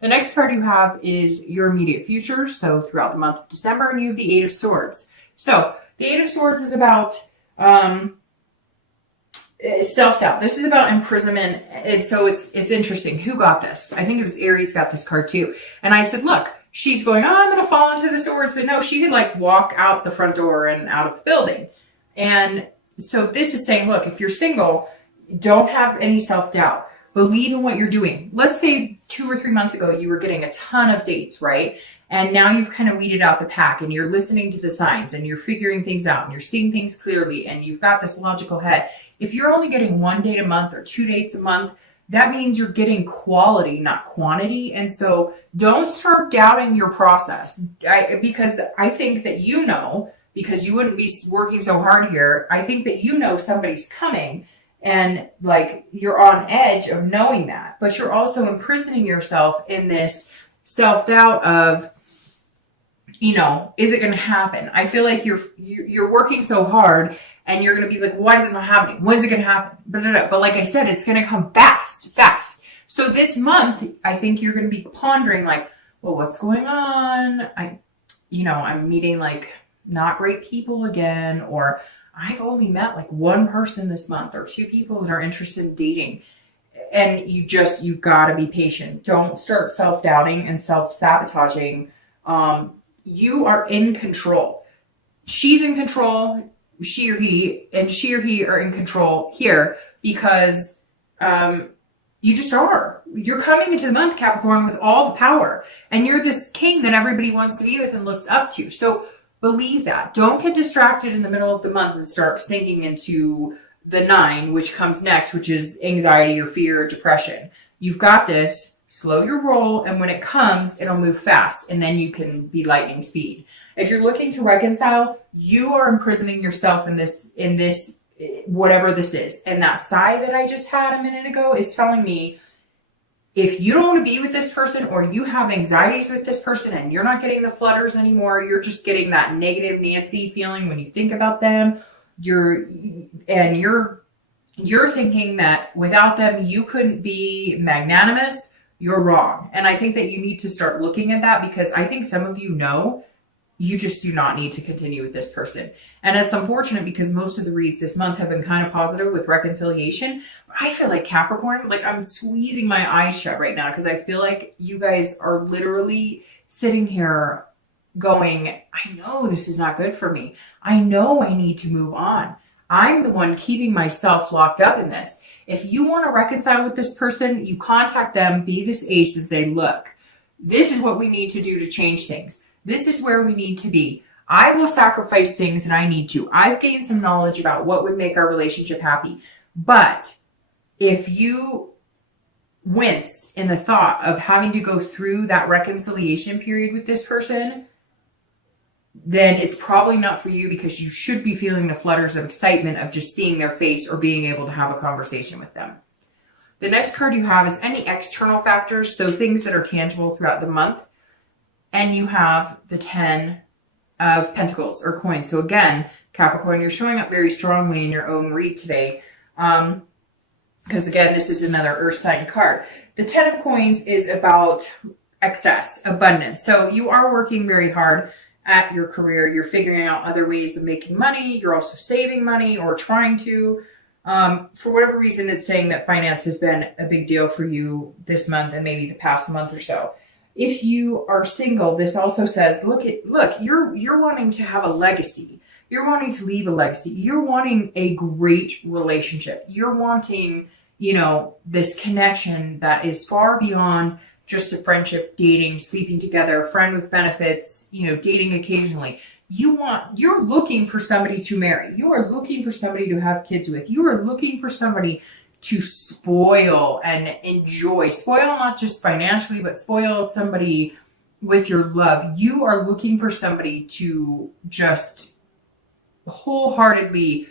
The next card you have is your immediate future. So throughout the month of December, and you have the Eight of Swords. So the Eight of Swords is about self-doubt. This is about imprisonment. And so it's interesting. Who got this? I think it was Aries got this card too. And I said, look, she's going, oh, I'm going to fall into the swords. But no, she could like walk out the front door and out of the building. And so this is saying, look, if you're single, don't have any self-doubt. Believe in what you're doing. Let's say 2 or 3 months ago, you were getting a ton of dates, right? And now you've kind of weeded out the pack and you're listening to the signs and you're figuring things out and you're seeing things clearly and you've got this logical head. If you're only getting 1 date a month or 2 dates a month, that means you're getting quality, not quantity. And so don't start doubting your process. Because I think that because you wouldn't be working so hard here, I think that somebody's coming. And like you're on edge of knowing that, but you're also imprisoning yourself in this self-doubt of, is it going to happen? I feel like you're working so hard and you're going to be like, why is it not happening? When's it going to happen? But like I said, it's going to come fast. So this month, I think you're going to be pondering like, well, what's going on? I'm meeting like not great people again, or I've only met like 1 person this month or 2 people that are interested in dating. And you've got to be patient. Don't start self-doubting and self-sabotaging. You are in control. She's in control, she or he are in control here because you just are. You're coming into the month, Capricorn, with all the power. And you're this king that everybody wants to be with and looks up to. So believe that. Don't get distracted in the middle of the month and start sinking into the 9, which comes next, which is anxiety or fear or depression. You've got this. Slow your roll, and when it comes, it'll move fast, and then you can be lightning speed. If you're looking to reconcile, you are imprisoning yourself in this whatever this is. And that sigh that I just had a minute ago is telling me, if you don't want to be with this person or you have anxieties with this person and you're not getting the flutters anymore, you're just getting that negative Nancy feeling when you think about them, you're thinking that without them, you couldn't be magnanimous, you're wrong. And I think that you need to start looking at that, because I think some of you just do not need to continue with this person. And it's unfortunate because most of the reads this month have been kind of positive with reconciliation. But I feel like Capricorn, like I'm squeezing my eyes shut right now because I feel like you guys are literally sitting here going, I know this is not good for me. I know I need to move on. I'm the one keeping myself locked up in this. If you want to reconcile with this person, you contact them, be this ace and say, look, this is what we need to do to change things. This is where we need to be. I will sacrifice things that I need to. I've gained some knowledge about what would make our relationship happy. But if you wince in the thought of having to go through that reconciliation period with this person, then it's probably not for you, because you should be feeling the flutters of excitement of just seeing their face or being able to have a conversation with them. The next card you have is any external factors, so things that are tangible throughout the month. And you have the 10 of Pentacles or coins. So again, Capricorn, you're showing up very strongly in your own read today. Because again, this is another earth sign card. The 10 of coins is about excess, abundance. So you are working very hard at your career. You're figuring out other ways of making money. You're also saving money or trying to. For whatever reason, it's saying that finance has been a big deal for you this month and maybe the past month or so. If you are single, this also says, look, you're wanting to have a legacy. You're wanting to leave a legacy. You're wanting a great relationship. You're wanting, this connection that is far beyond just a friendship, dating, sleeping together, friend with benefits, dating occasionally. You're looking for somebody to marry. You are looking for somebody to have kids with. You are looking for somebody to spoil and enjoy. Spoil not just financially, but spoil somebody with your love. You are looking for somebody to just wholeheartedly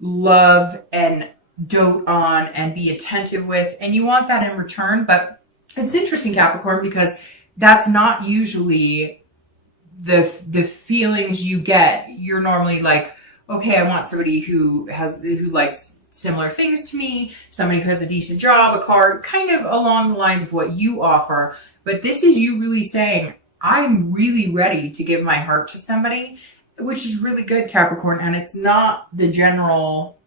love and dote on and be attentive with. And you want that in return. But it's interesting, Capricorn, because that's not usually the feelings you get. You're normally like, okay, I want somebody who likes similar things to me, somebody who has a decent job, a car, kind of along the lines of what you offer. But this is you really saying, I'm really ready to give my heart to somebody, which is really good, Capricorn. And it's not the general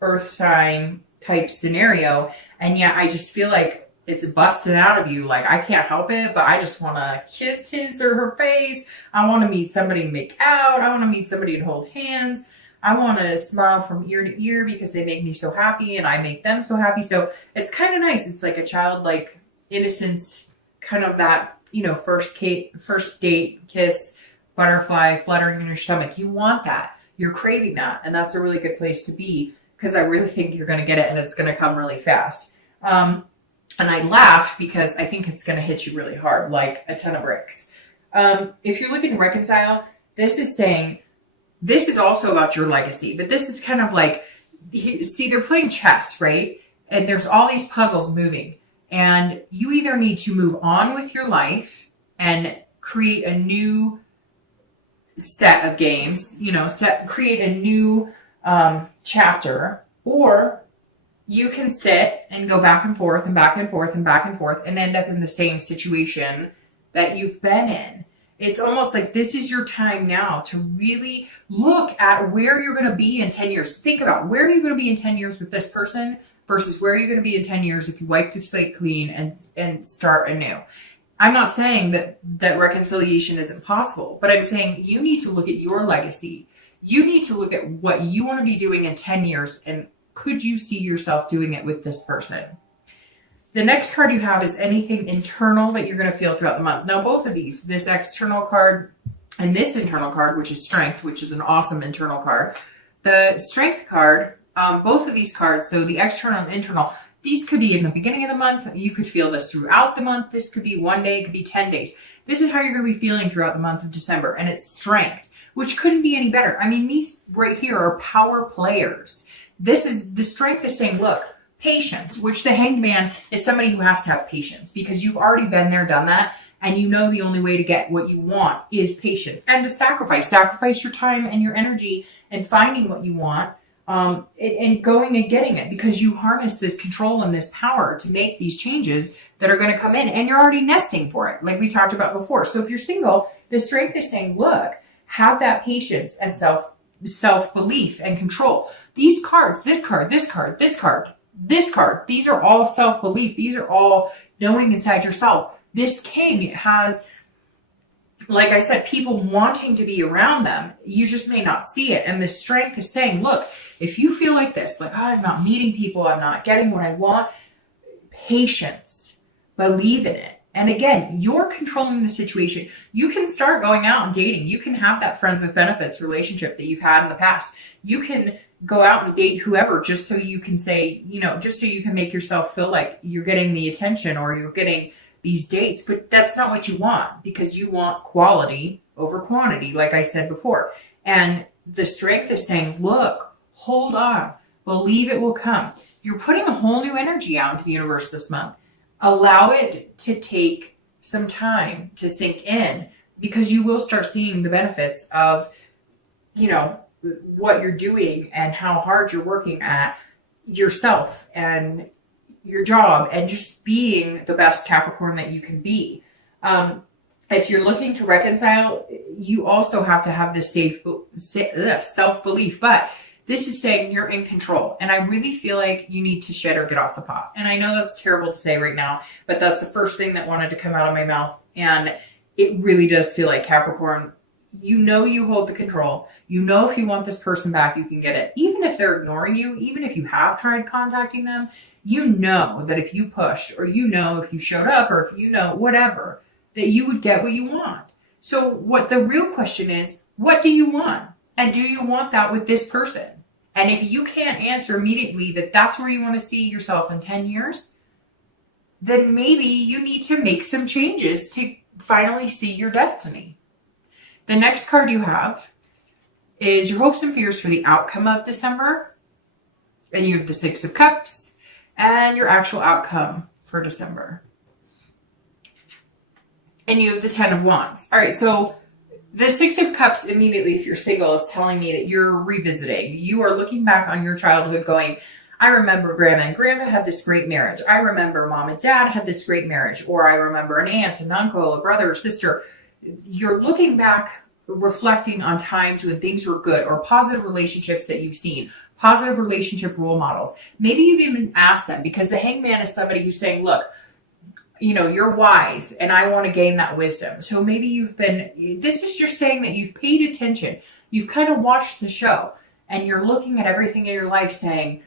earth sign type scenario. And yet I just feel like it's busted out of you. Like, I can't help it, but I just want to kiss his or her face. I want to meet somebody and make out. I want to meet somebody and hold hands. I want to smile from ear to ear because they make me so happy and I make them so happy. So it's kind of nice. It's like a childlike innocence, kind of that, you know, first date kiss, butterfly fluttering in your stomach. You want that. You're craving that. And that's a really good place to be, because I really think you're going to get it and it's going to come really fast. And I laugh because I think it's going to hit you really hard, like a ton of bricks. If you're looking to reconcile, this is saying, this is also about your legacy, but this is kind of like, see, they're playing chess, right? And there's all these puzzles moving, and you either need to move on with your life and create a new set of games, you know, create a new chapter, or you can sit and go back and forth and back and forth and back and forth and end up in the same situation that you've been in. It's almost like this is your time now to really look at where you're going to be in 10 years. Think about, where are you going to be in 10 years with this person versus where are you going to be in 10 years if you wipe the slate clean and start anew. I'm not saying that reconciliation isn't possible, but I'm saying you need to look at your legacy. You need to look at what you want to be doing in 10 years, and could you see yourself doing it with this person? The next card you have is anything internal that you're going to feel throughout the month. Now, both of these, this external card and this internal card, which is Strength, which is an awesome internal card. The Strength card, both of these cards, so the external and internal, these could be in the beginning of the month. You could feel this throughout the month. This could be 1 day, it could be 10 days. This is how you're going to be feeling throughout the month of December, and it's Strength, which couldn't be any better. I mean, these right here are power players. This is, the Strength is saying, look, patience, which the Hanged Man is somebody who has to have patience because you've already been there, done that, and you know the only way to get what you want is patience and to sacrifice your time and your energy and finding what you want, and going and getting it, because you harness this control and this power to make these changes that are going to come in, and you're already nesting for it, like we talked about before. So if you're single, the Strength is saying, look, have that patience and self-belief and control. These cards, this card, this card, this card, this card, these are all self-belief. These are all knowing inside yourself. This King has, like I said, people wanting to be around them. You just may not see it. And the Strength is saying, look, if you feel like this, like, oh, I'm not meeting people, I'm not getting what I want, patience, believe in it. And again, you're controlling the situation. You can start going out and dating. You can have that friends with benefits relationship that you've had in the past. You can go out and date whoever just so you can say, you know, just so you can make yourself feel like you're getting the attention or you're getting these dates. But that's not what you want, because you want quality over quantity, like I said before. And the Strength is saying, look, hold on, believe it will come. You're putting a whole new energy out into the universe this month. Allow it to take some time to sink in, because you will start seeing the benefits of, you know, what you're doing and how hard you're working at yourself and your job and just being the best Capricorn that you can be. If you're looking to reconcile, you also have to have this self-belief, but this is saying you're in control. And I really feel like you need to shed or get off the pot. And I know that's terrible to say right now, but that's the first thing that wanted to come out of my mouth. And it really does feel like, Capricorn, you know you hold the control. You know if you want this person back, you can get it. Even if they're ignoring you, even if you have tried contacting them, you know that if you pushed, or you know if you showed up, or if you know whatever, that you would get what you want. So what the real question is, what do you want? And do you want that with this person? And if you can't answer immediately that that's where you want to see yourself in 10 years, then maybe you need to make some changes to finally see your destiny. The next card you have is your hopes and fears for the outcome of December. And you have the Six of Cups and your actual outcome for December. And you have the Ten of Wands. All right, so the Six of Cups immediately, if you're single, is telling me that you're revisiting. You are looking back on your childhood going, I remember grandma and grandpa had this great marriage. I remember mom and dad had this great marriage. Or I remember an aunt, an uncle, a brother or sister. You're looking back, reflecting on times when things were good, or positive relationships that you've seen, positive relationship role models. Maybe you've even asked them, because the hangman is somebody who's saying, look, you're wise and I want to gain that wisdom. So maybe this is just saying that you've paid attention. You've kind of watched the show and you're looking at everything in your life saying,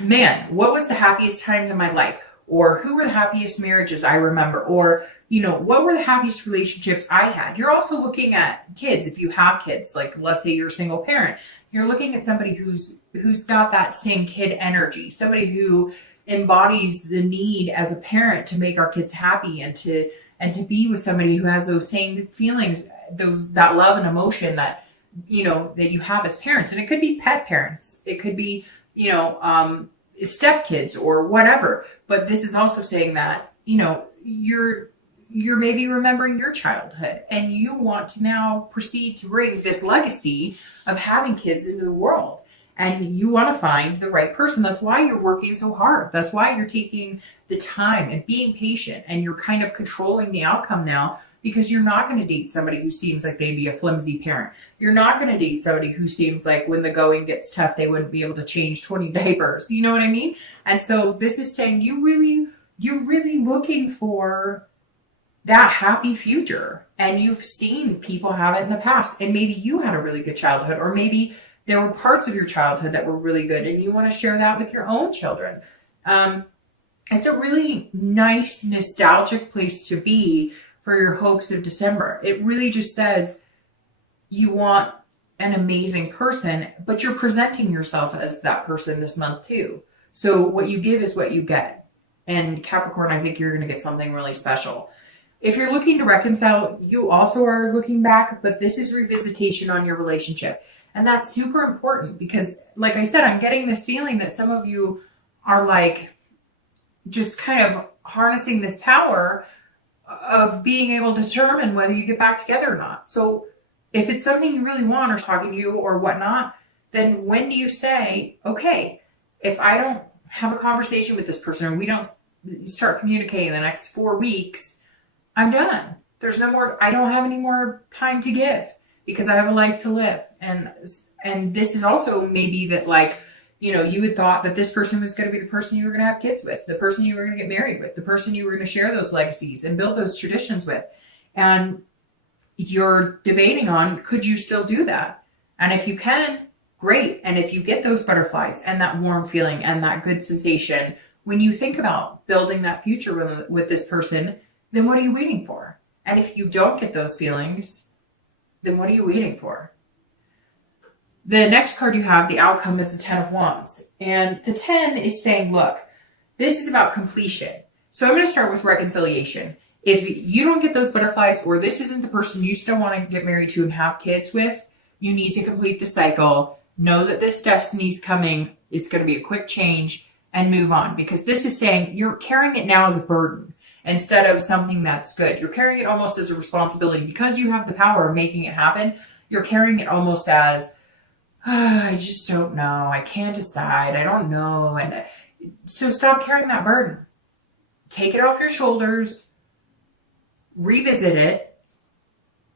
man, what was the happiest times in my life? Or who were the happiest marriages I remember? Or, what were the happiest relationships I had? You're also looking at kids. If you have kids, like let's say you're a single parent, you're looking at somebody who's got that same kid energy, somebody who embodies the need as a parent to make our kids happy and to be with somebody who has those same feelings, that love and emotion that you have as parents. And it could be pet parents, it could be stepkids or whatever. But this is also saying that you're maybe remembering your childhood and you want to now proceed to bring this legacy of having kids into the world. And you want to find the right person. That's why you're working so hard. That's why you're taking the time and being patient, and you're kind of controlling the outcome now, because you're not going to date somebody who seems like they'd be a flimsy parent. You're not going to date somebody who seems like when the going gets tough, they wouldn't be able to change 20 diapers. You know what I mean? And so this is saying you're really looking for that happy future, and you've seen people have it in the past, and maybe you had a really good childhood, or maybe there were parts of your childhood that were really good and you want to share that with your own children. It's a really nice, nostalgic place to be for your hopes of December. It really just says you want an amazing person, but you're presenting yourself as that person this month too. So what you give is what you get. And Capricorn, I think you're going to get something really special. If you're looking to reconcile, you also are looking back, but this is revisitation on your relationship. And that's super important because, like I said, I'm getting this feeling that some of you are like just kind of harnessing this power of being able to determine whether you get back together or not. So if it's something you really want, or talking to you or whatnot, then when do you say, okay, if I don't have a conversation with this person, or we don't start communicating in the next 4 weeks, I'm done. There's no more, I don't have any more time to give because I have a life to live. And this is also maybe that, like, you had thought that this person was going to be the person you were going to have kids with, the person you were going to get married with, the person you were going to share those legacies and build those traditions with. And you're debating on, could you still do that? And if you can, great. And if you get those butterflies and that warm feeling and that good sensation, when you think about building that future with this person, then what are you waiting for? And if you don't get those feelings, then what are you waiting for? The next card you have, the outcome, is the 10 of Wands. And the 10 is saying, look, this is about completion. So I'm going to start with reconciliation. If you don't get those butterflies, or this isn't the person you still want to get married to and have kids with, you need to complete the cycle. Know that this destiny's coming. It's going to be a quick change, and move on. Because this is saying you're carrying it now as a burden instead of something that's good. You're carrying it almost as a responsibility. Because you have the power of making it happen, you're carrying it almost as, I just don't know. I can't decide. I don't know. And so stop carrying that burden. Take it off your shoulders. Revisit it.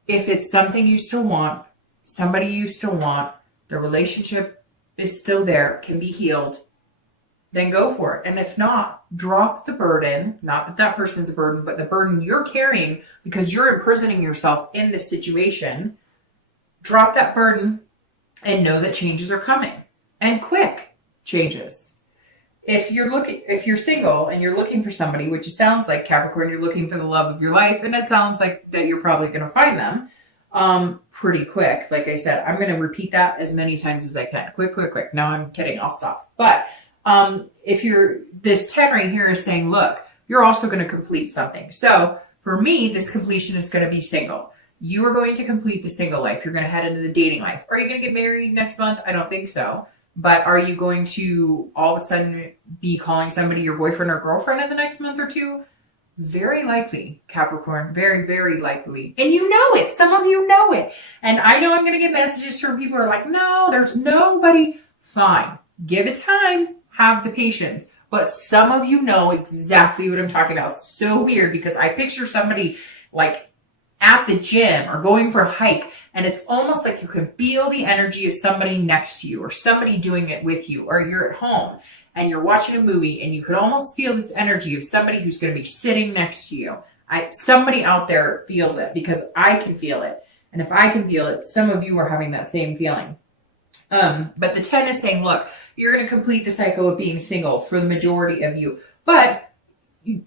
If it's something you still want, somebody you still want, the relationship is still there, can be healed, then go for it. And if not, drop the burden. Not that that person's a burden, but the burden you're carrying because you're imprisoning yourself in this situation. Drop that burden and know that changes are coming, and quick changes. If you're single and you're looking for somebody, which it sounds like, Capricorn, you're looking for the love of your life, and it sounds like that you're probably going to find them pretty quick. Like I said, I'm going to repeat that as many times as I can. Quick, quick, quick. No, I'm kidding. I'll stop. But this 10 right here is saying, look, you're also going to complete something. So for me, this completion is going to be single. You are going to complete the single life. You're going to head into the dating life. Are you going to get married next month? I don't think so. But are you going to all of a sudden be calling somebody your boyfriend or girlfriend in the next month or two? Very likely, Capricorn. Very, very likely. And you know it. Some of you know it. And I know I'm going to get messages from people who are like, no, there's nobody. Fine. Give it time. Have the patience. But some of you know exactly what I'm talking about. It's so weird because I picture somebody like at the gym or going for a hike, and it's almost like you can feel the energy of somebody next to you or somebody doing it with you, or you're at home and you're watching a movie and you could almost feel this energy of somebody who's going to be sitting next to you. Somebody out there feels it because I can feel it. And if I can feel it, some of you are having that same feeling. But the 10 is saying, look, you're going to complete the cycle of being single for the majority of you, but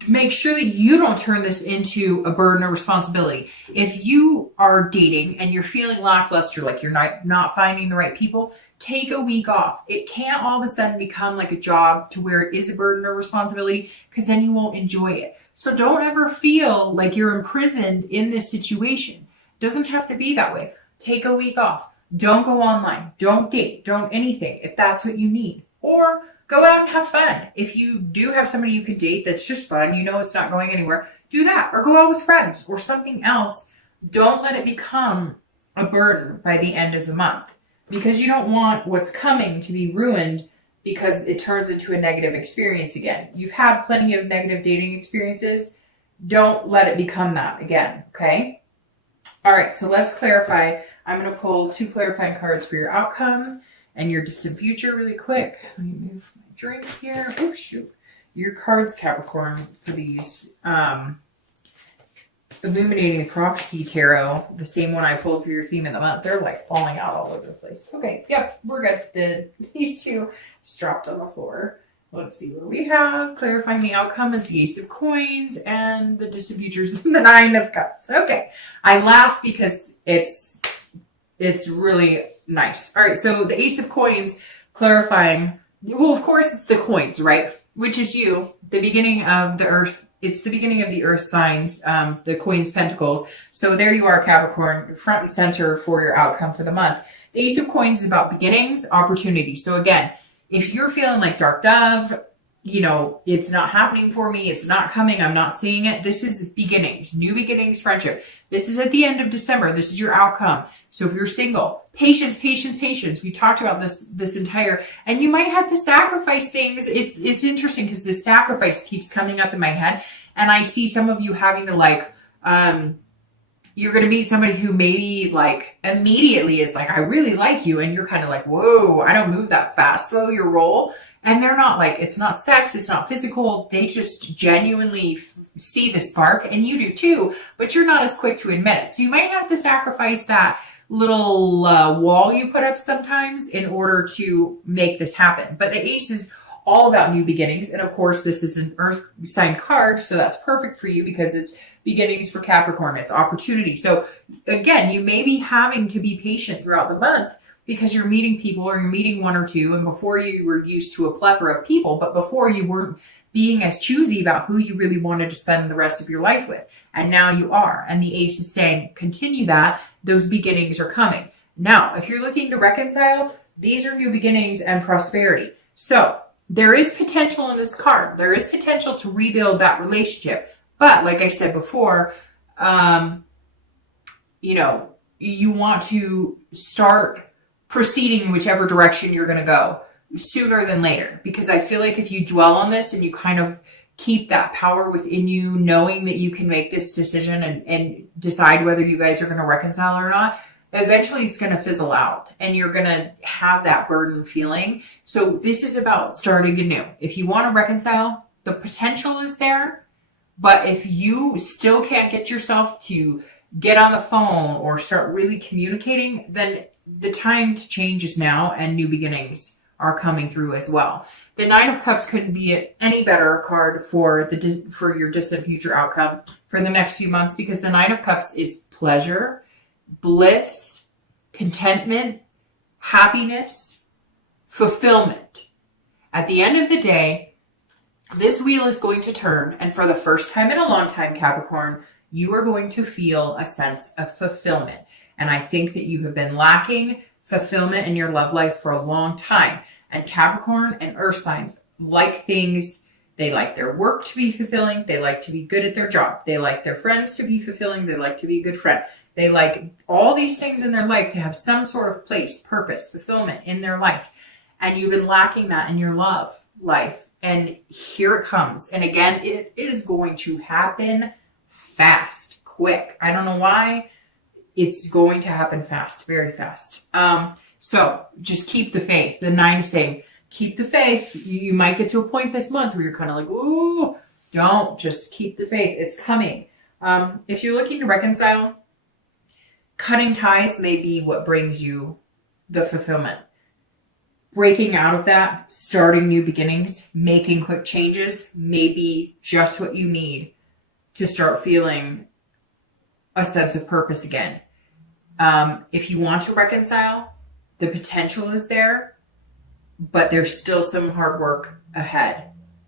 make sure that you don't turn this into a burden or responsibility. If you are dating and you're feeling lackluster, like you're not finding the right people, take a week off. It can't all of a sudden become like a job to where it is a burden or responsibility, because then you won't enjoy it. So don't ever feel like you're imprisoned in this situation. It doesn't have to be that way. Take a week off. Don't go online. Don't date. Don't anything if that's what you need. Or go out and have fun. If you do have somebody you could date that's just fun, you know it's not going anywhere, do that. Or go out with friends or something else. Don't let it become a burden by the end of the month, because you don't want what's coming to be ruined because it turns into a negative experience again. You've had plenty of negative dating experiences. Don't let it become that again, okay? All right, so let's clarify. I'm going to pull 2 clarifying cards for your outcome and your distant future really quick. Let me move my drink here. Oh, shoot. Your cards, Capricorn, for these Illuminating Prophecy Tarot, the same one I pulled for your theme of the month, they're like falling out all over the place. Okay, yep, we're good. These 2 just dropped on the floor. Let's see what we have. Clarifying the outcome is the Ace of Coins, and the distant future is the 9 of Cups. Okay, I laugh because it's really nice. All right, so the Ace of Coins clarifying, well, of course it's the coins, right? Which is you, the beginning of the earth. It's the beginning of the earth signs, the coins, pentacles. So there you are, Capricorn, front and center for your outcome for the month. The Ace of Coins is about beginnings, opportunity. So again, if you're feeling like Dark Dove, you know, it's not happening for me, it's not coming, I'm not seeing it. This is beginnings, new beginnings, friendship. This is at the end of December. This is your outcome. So if you're single, patience, patience, patience. We talked about this entire, and you might have to sacrifice things. It's interesting because this sacrifice keeps coming up in my head. And I see some of you having to like, you're going to meet somebody who maybe like immediately is like, I really like you. And you're kind of like, whoa, I don't move that fast. Slow your roll. And they're not like, it's not sex, it's not physical. They just genuinely see the spark, and you do too, but you're not as quick to admit it. So you might have to sacrifice that little wall you put up sometimes in order to make this happen. But the Ace is all about new beginnings. And of course, this is an earth sign card. So that's perfect for you because it's beginnings for Capricorn. It's opportunity. So again, you may be having to be patient throughout the month, because you're meeting people, or you're meeting 1 or 2, and before you were used to a plethora of people, but before you weren't being as choosy about who you really wanted to spend the rest of your life with. And now you are. And the Ace is saying, continue that. Those beginnings are coming. Now, if you're looking to reconcile, these are new beginnings and prosperity. So there is potential in this card. There is potential to rebuild that relationship. But like I said before, you know, you want to start proceeding in whichever direction you're going to go sooner than later. Because I feel like if you dwell on this and you kind of keep that power within you, knowing that you can make this decision and decide whether you guys are going to reconcile or not, eventually it's going to fizzle out and you're going to have that burden feeling. So this is about starting anew. If you want to reconcile, the potential is there. But if you still can't get yourself to get on the phone or start really communicating, then the time to change is now, and new beginnings are coming through as well. The 9 of Cups couldn't be any better card for your distant future outcome for the next few months, because the 9 of Cups is pleasure, bliss, contentment, happiness, fulfillment. At the end of the day, this wheel is going to turn, and for the first time in a long time, Capricorn, you are going to feel a sense of fulfillment. And I think that you have been lacking fulfillment in your love life for a long time. And Capricorn and Earth signs like things. They like their work to be fulfilling. They like to be good at their job. They like their friends to be fulfilling. They like to be a good friend. They like all these things in their life to have some sort of place, purpose, fulfillment in their life. and you've been lacking that in your love life. And here it comes. And again, it is going to happen fast, quick. I don't know why. It's going to happen fast, very fast. So just keep the faith. The 9 saying, keep the faith. You might get to a point this month where you're kind of like, ooh, don't, just keep the faith. It's coming. If you're looking to reconcile, cutting ties may be what brings you the fulfillment. Breaking out of that, starting new beginnings, making quick changes may be just what you need to start feeling a sense of purpose again. If you want to reconcile, the potential is there, but there's still some hard work ahead.